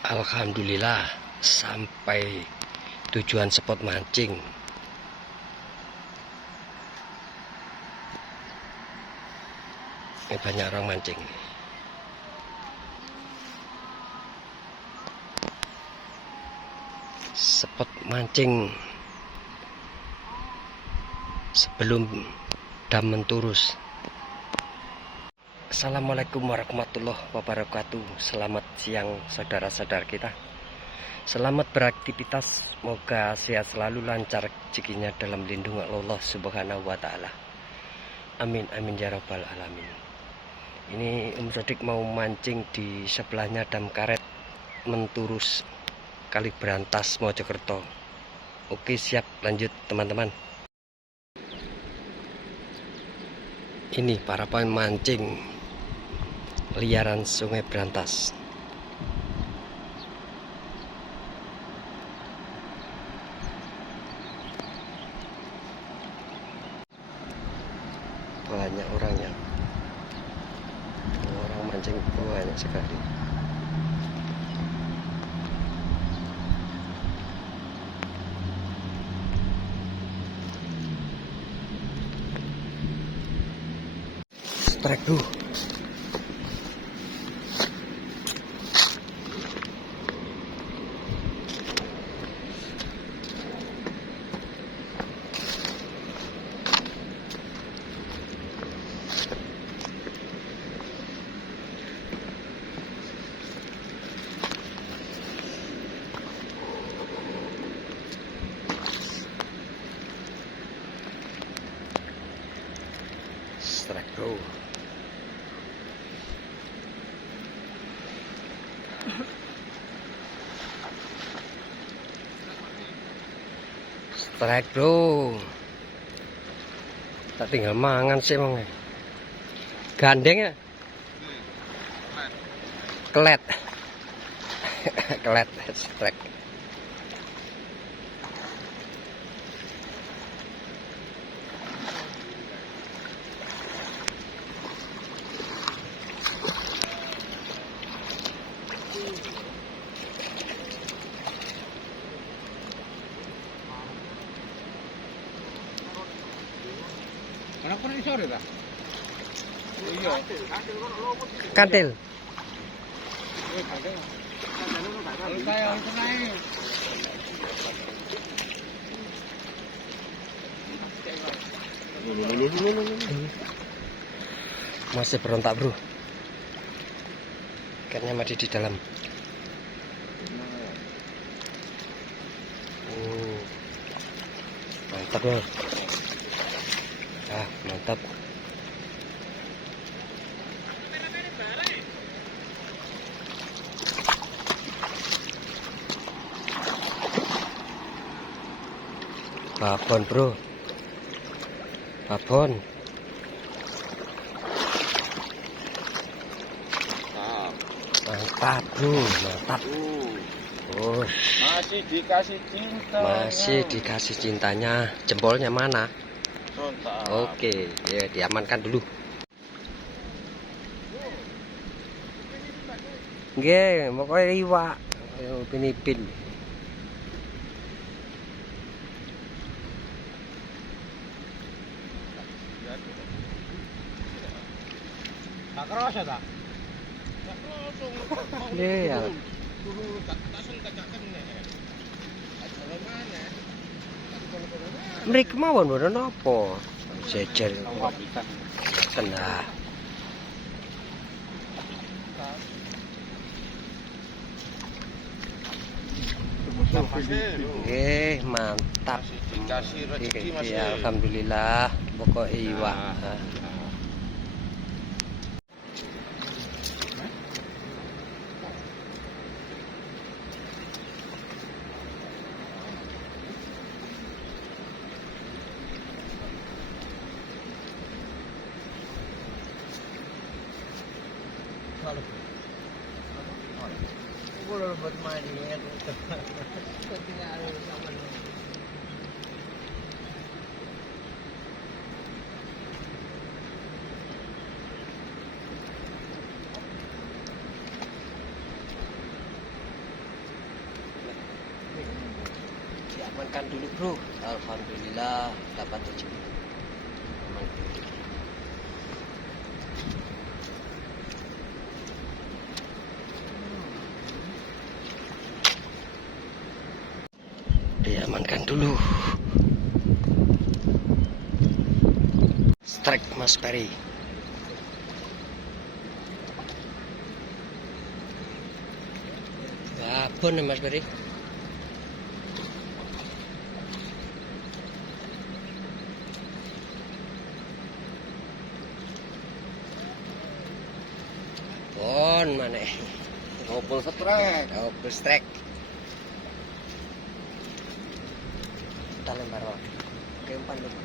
Alhamdulillah sampai tujuan spot mancing. Ini banyak orang mancing. Spot mancing sebelum dam Menturus. Assalamualaikum warahmatullahi wabarakatuh. Selamat siang saudara-saudara kita. Selamat beraktivitas. Semoga sehat selalu, lancar rezekinya dalam lindungan Allah Subhanahu wa taala. Amin amin ya rabbal alamin. Ini Om Sodik mau mancing di sebelahnya dam karet Menturus Kali Brantas Mojokerto. Oke, siap, lanjut teman-teman. Ini para pemain mancing liaran Sungai Brantas. Banyak orangnya, orang mancing banyak sekali. Strike dulu. Strike bro. Strike bro. Tak tinggal mangan sih emang. Gandeng ya? Kelet. Kelet strike. Kenapa nih sore dah? Iya. Kantil. Masih berontak bro. Ikannya masih di dalam. Mantap loh. Mantap. Babon bro. Babon. Mantap bro, mantap. Masih dikasih cinta. Masih dikasih cintanya. Jempolnya mana? Sontak. Oke, ya diamankan dulu. Nggih, pokoknya iwak. Ayo pinipin. Tak kerasa tak? Tak kerasa. Iya. Dulu tak sentak-sentak nih. Jalan mana? Mriki mawon lho napa? Jejer kena. Nggih, mantap. Dikasih rezeki Mas. Alhamdulillah, pokok iwak. Boleh buat main ini. Tinggal sama. Amankan dulu bro. Alhamdulillah dapat rezeki. Aman dulu. Diamankan dulu. Strike Mas Peri. Babon ya Mas Peri. Bon mana? Double strike. Double strike. Kita lempar ke umpan dulu.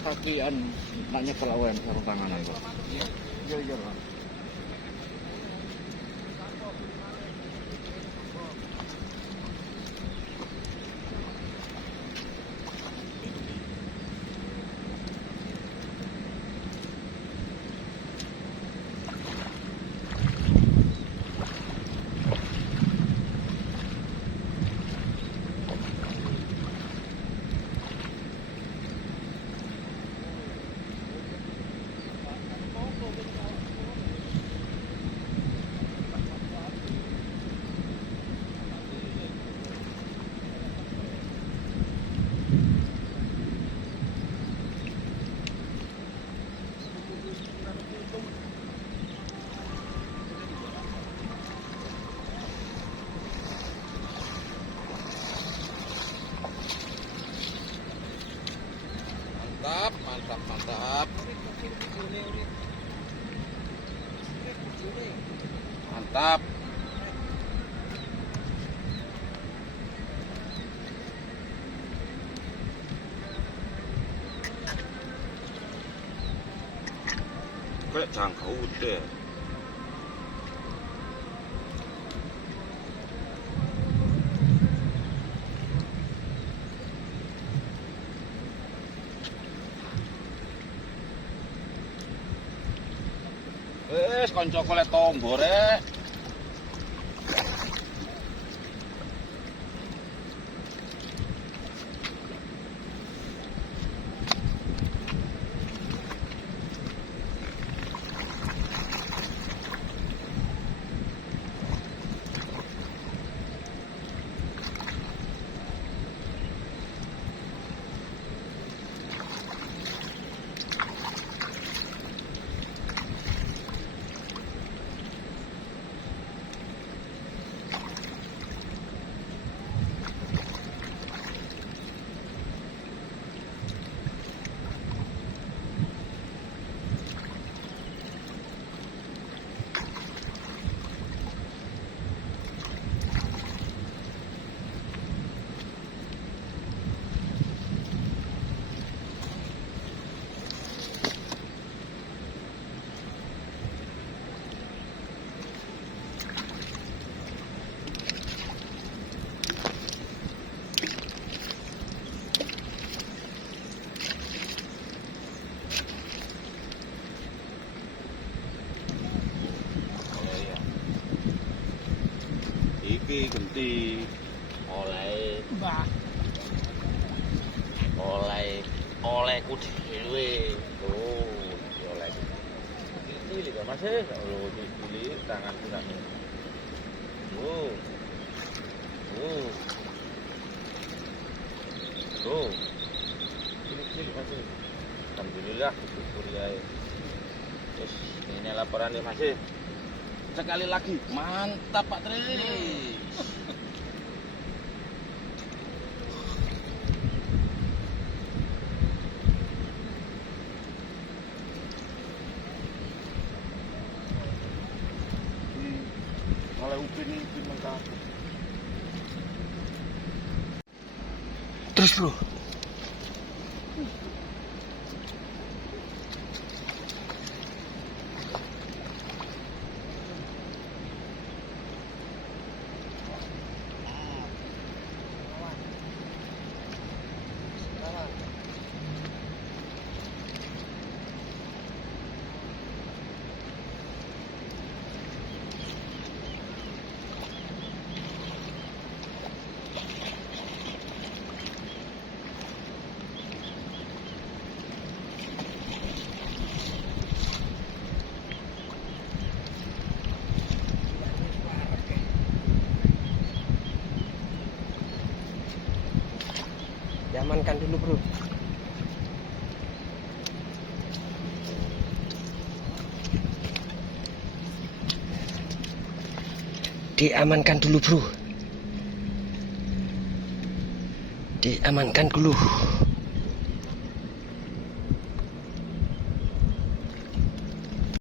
kakian naknya kelawan sarung tanganan kok. Iya iya lah. Mantap, mantap, mantap. Mantap. Kayak jangkau udah. Konco kolek tombo rek. Iki genti oleh Mbak. oleh ku dhewe. Oh, iki oleh. Iki lho Mas, lho dipilih tanganku nak. Oh. Oh. Oh. Ini Mas. Alhamdulillah syukur ya. Terus ini laporan nih Mas. Sekali lagi, mantap Pak Tri. Oleh upin lengkap. Terus bro. Diamankan dulu bro. Diamankan dulu bro. Diamankan dulu.